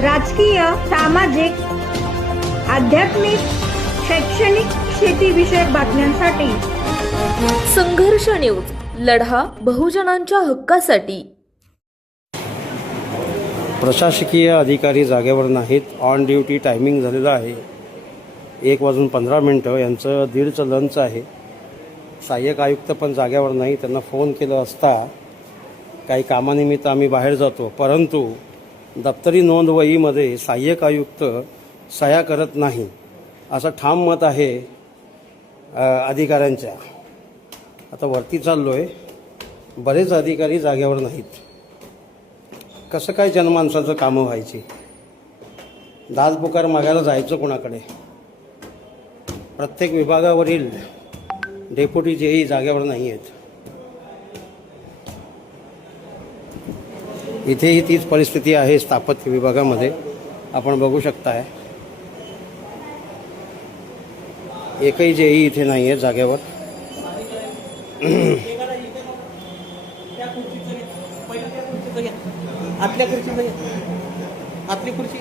राजकीय, सामाजिक, आध्यात्मिक, शैक्षणिक, शेतीविषयक बातम्यांसाठी संघर्ष न्यूज, लढा बहुजनांच्या हक्कासाठी. प्रशासकीय अधिकारी जागेवर नाहीत. ऑन ड्युटी टायमिंग झालेलं आहे 1:15 यांचं 1:30चं लंच आहे. सहाय्यक आयुक्त पण जागेवर नाही. त्यांना फोन केला असता काही कामानिमित्त आम्ही बाहेर जातो, परंतु दप्तरी नोंदवहीमध्ये सहाय्यक आयुक्त सह्या करत नाही असं ठाम मत आहे अधिकाऱ्यांच्या. आता वरती चाललो आहे, बरेच अधिकारी जागेवर नाहीत. कसं काय जनमानसाचं कामं व्हायची? दाद पुकार मागायला जायचं कोणाकडे? प्रत्येक विभागावरील डेप्युटी जेई जागेवर नाही आहेत. इथेही तीच परिस्थिती आहे. स्थापत्य विभागामध्ये आपण बघू शकताय, एकही जेई इथे नाही आहे जागेवर. आतल्या खुर्ची आतली खुर्ची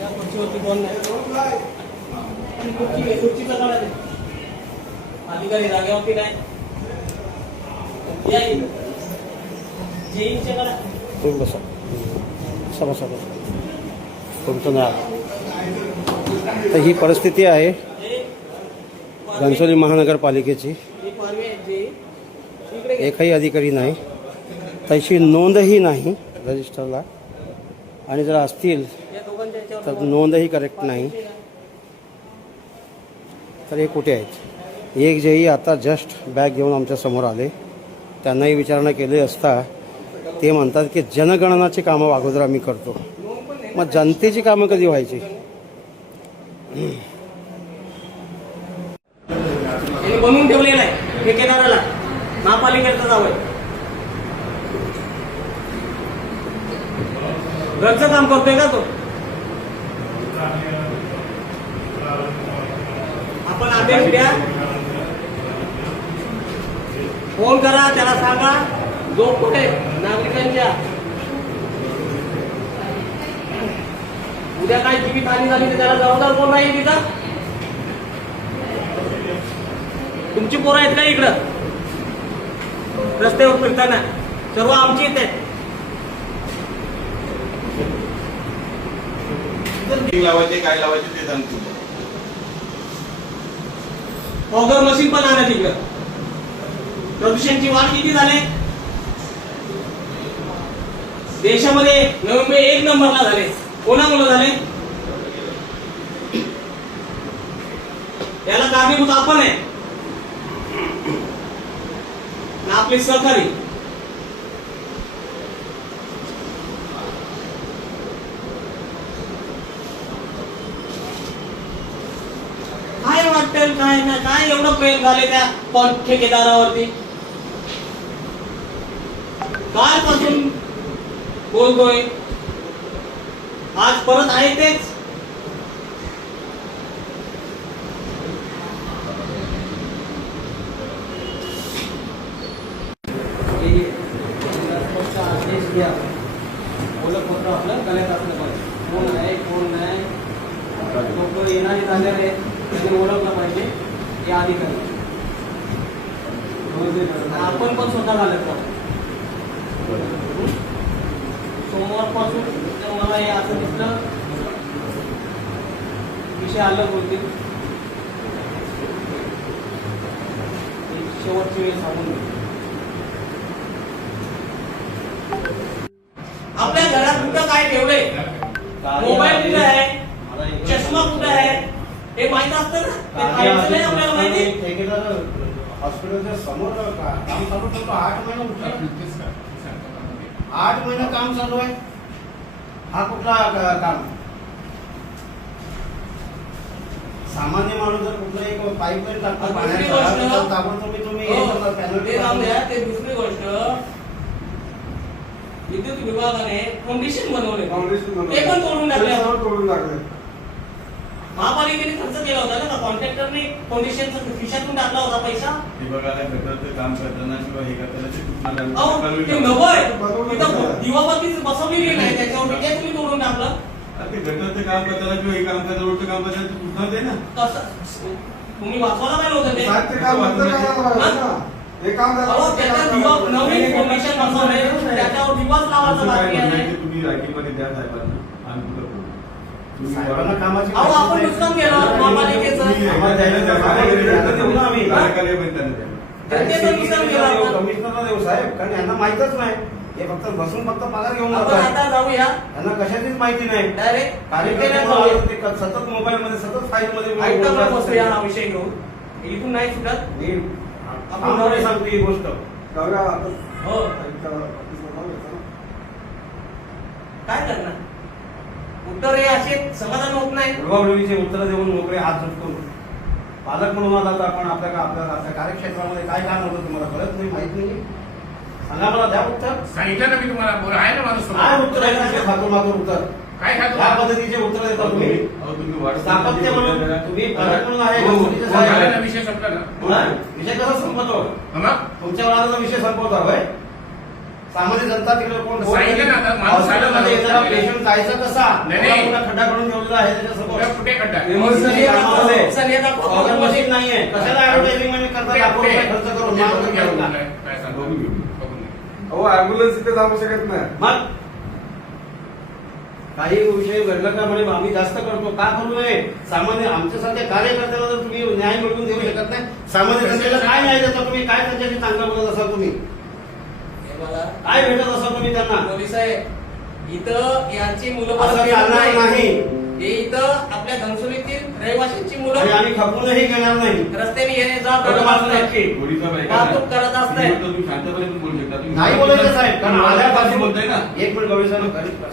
या खुर्चीवरती कोण नाही. खुर्चीचा काढा ते अधिकारी जागेवरती नाही. जेईचे काढा. तुम्ही बसा बसा बसा बसा. तुमचं नाव. तर ही परिस्थिती आहे घनसोली महानगरपालिकेची. एकही अधिकारी नाही, तशी नोंदही नाही रजिस्टरला, आणि जर असतील तर नोंदही करेक्ट नाही. तर हे कुठे आहेत? एक जेई आता जस्ट बॅग घेऊन आमच्या समोर आले. त्यांनाही विचारणा केली असता ते म्हणतात की जनगणनाची कामं अगोदर आम्ही करतो. मग जनतेची कामं कधी व्हायची? बनवून ठेवलेलं आहे ठेकेदाराला, महापालिकेचं नाव आहे. घरचं काम करतोय का तो? आपण आदेश द्या, फोन करा, त्याला सांगा जो कुठे नागरिकांच्या उद्या काय जीवित हानी झाली तर त्याला जबाबदार कोण राहील? तिथं तुमची पोरं आहेत का इकडं रस्त्यावर फिरताना? सर्व आमची येत आहेत. लावायचे काय लावायचे ते सांगतो. ऑगर मशीन पण आणा तिकडं. प्रदूषणची वाढ किती झाले देशामध्ये? नवी 1 नंबरला झाले. कोणामुळे झाले? याला कारणीभूत आपण आहे, आपले सहकारी. काय वाटतं काय ना काय एवढं प्रेम झाले त्या ठेकेदारावरती? कालपासून बोलतोय, आज परत आहे तेच. ओळखपत्र आपलं गळ्यात असलं पाहिजे. कोण आहे कोण नाही, लोक येणारे झालेले आहेत त्यांनी ओळखलं पाहिजे. हे अधिकारी आपण पण स्वतः झालं पाहिजे. सोमवारपासून जर मला हे असं दिसलं विषय अलग होतील. शेवटची वेळ सांगून आपल्या घरात कुठं काय ठेवलंय, मोबाईल कुठे आहे, चष्मा कुठे आहे, हे माहित असतं ना. आपल्याला माहिती. हॉस्पिटलच्या समोर काम चालू करतो. 8 महिने काम चालू आहे. हा कुठला काम? सामान्य माणूस जर कुठला एक पाईपलाईन टाकतो पाण्याचा, ताबडतोब तुम्ही ते दुसरी गोष्ट, विद्युत विभागाने फाउंडेशन बनवले, ते पण तोडून टाकले. महापालिकेने खर्च केला होता ना, कॉन्ट्रॅक्टरने फाउंडेशनचा खिशातून टाकला होता पैसा. विभागाला काम करताना किंवा हे करताना ते नवं आहे. बिल नाही त्याच्यावर ते तुम्ही तोडून टाकलं. ते गटाचं काम करताना किंवा हे काम करताना रोडचं काम करताना तू कुठं दे ना. कसं तुम्ही वाचवायला काय होतं ते? साहेब, ते काम बंद करायला पाहिजे ना. हे काम झालं अहो, ते त्याच्यात काम दिवस झालं. नवीन कमिशन बसवलंय, त्याच्यावर दिवस लावायचं असं काय बाकी म्हणणं आहे. आहे की तुम्ही राखीमध्ये द्या साहेबांना आम्ही कुठं करू? तुम्ही साहेबांना कामाची अहो, आपण नुकसान केलं महापालिकेचं. तुम्ही आम्हाला द्यायला द्या. कार्यकार्याला देऊ ना आम्ही. कार्यकार्याला त्यांना द्या. जनतेचं नुकसान केलं आपण. कमिशनरला देऊ साहेब, कारण यांना माहितच नाही. हे फक्त बसून फक्त पगार घेऊन आपण जातात. आता जाऊया यांना कशाचीच माहिती नाही. डायरेक्ट कार्यकर्ते सतत मोबाईल मध्ये सतत फाईल मध्ये आयुक्तांकडे बसूया हा विषय घेऊन. इथून नाही सुटत. मी आपण सांगतो ही गोष्ट. जाऊया आता. हो त्या ऑफिसला जाऊया, चला. काय करणार? उत्तर हे असे समाधान होत नाही. उडवाउडवीचे उत्तर देऊन मोकळे हात झटकून पालक म्हणून आता आपण आपल्या कार्यक्षेत्रामध्ये काय काम होतं तुम्हाला कळत नाही, माहित नाही. सांगा मला, द्या उत्तर. सांगितलं ना मी तुम्हाला, बरं आहे ना माणूस काय उत्तर आहे तुमचे खातोमागं उत्तर? काय खातो या पद्धतीचे उत्तर देता तुम्ही. अहो, तुम्ही वाट- सातत्य म्हणून तुम्ही पालक म्हणून आहे. हो, हो. गणपतीचे झालं साहेब. ना, विषय संपला ना. हा? विषय कसा संपतो? मग तुमच्यावर आलेला विषय संपवता होय? सामान्य जनता तिकडे कोण सांगितलं ना आता, माणूस हॉस्पिटलमध्ये आला, येणारा माणूस पेशंट जायचा कसा? नाही, नाही. पुन्हा खड्डा करून ठेवलेला आहे त्याच्यासमोर. कुठे कुठे खड्डा इमर्जन्सी कामामध्ये चल, येतात. ऑक्सिजन मशीन नाहीये. कशाला ऍडव्हर्टायझिंग मध्ये करता? लाखो रुपये खर्च करून कुठे- माल कुठे घेऊन घेऊन जा. काय- काय सांगू? बघून घेऊ. बघून घेऊ. अहो, ऍम्ब्युलन्स इथे जाऊ शकत नाही. मग काही विषय घडलं का म्हणे आम्ही जास्त करतो, का करू नये? सामान्य आमच्यासारख्या कार्यकर्त्याला जर तुम्ही न्याय मिळवून देऊ शकत नाही, सामान्य जनतेला काय न्याय देता तुम्ही? काय त्यांच्याशी चांगलं बोलत असाल तुम्ही? हे मला काय भेटत असाल तुम्ही त्यांना? पोलीस आहे इथं यांची मुलं असं परत चालणार येत नाही. हे इथं आपल्या घनसोलीतील रहिवाशांची आणि मुलं आम्ही खपूनही घेणार नाही. रस्त्याने येणे जा करत बरोबर असतात. नक्की. पोलिस साहेब ऐका वाहतूक ना. करत असताय. तुम्ही शांतपणे बोलू शकता. तुम्ही- नाही बोलायचं साहेब, कारण तुम्ही आल्यापासून बोलताय ना. एक मिनिट गौरी साहेब,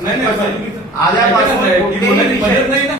नाही नाही साहेब, तुम्ही- आल्यापासून ऐका ना साहेब, ही कुठेही बोलायची विषय- पद्धत नाही ना.